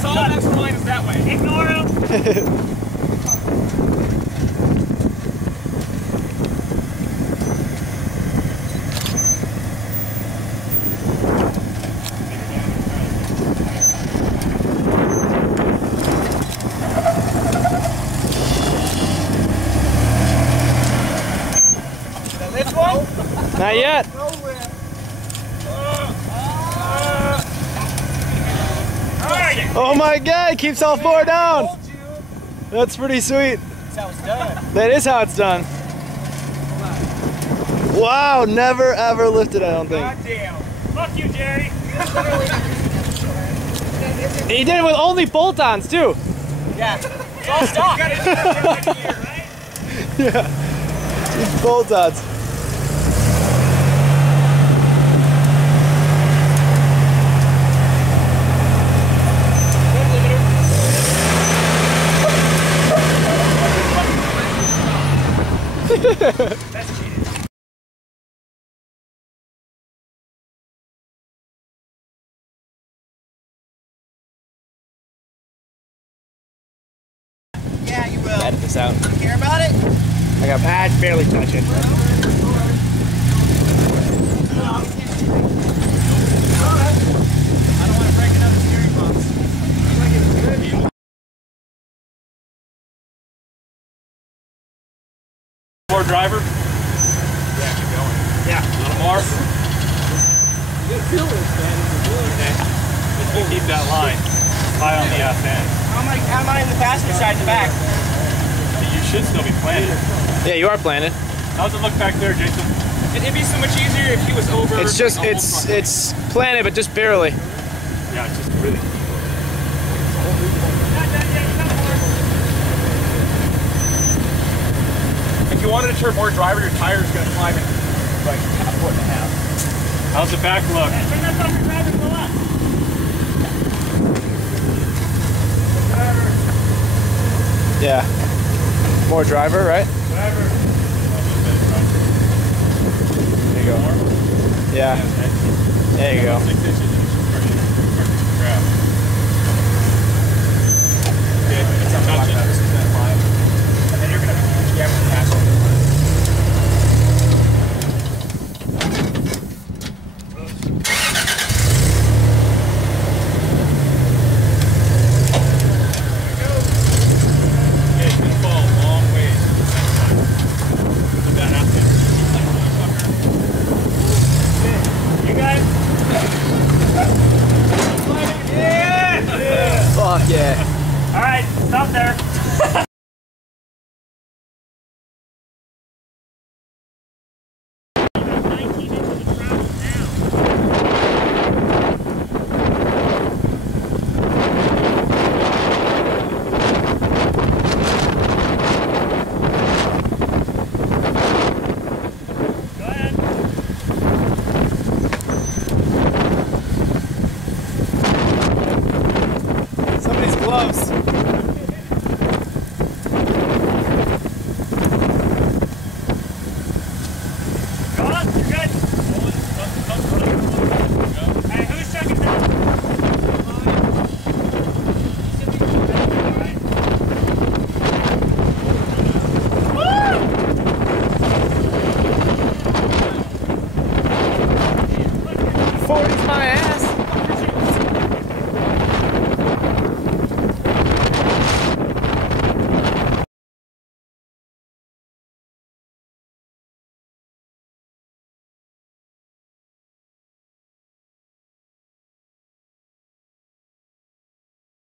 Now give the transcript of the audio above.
solid extra line is that way. Ignore him. Not yet. Oh my God, keeps all four down. That's pretty sweet. That's how it's done. That is how it's done. Wow, never ever lifted, I don't think. God damn. Fuck you, Jerry. He did it with only bolt-ons too. Yeah. It's all stock. Right? Yeah. Just bolt-ons. That's cheating. Yeah, you will. Edit this out. You care about it? I got pads barely touching. I don't want to break another steering box. More driver? Yeah, keep going. Yeah, a little more. You feel this, man. Okay. Just you keep that line high on the end. How am I in the passenger side in the back? You should still be planted. Yeah, you are planted. How's it look back there, Jason? It'd be so much easier if he was over. It's just it's planted, but just barely. Yeah, it's just really. If you wanted to turn more driver, your tire's going to climb in like a foot and a half. How's the back look? Yeah, turn that fucking driver to the left. Yeah. More driver, right? Driver. There you go. Yeah. There you go. 6 inches.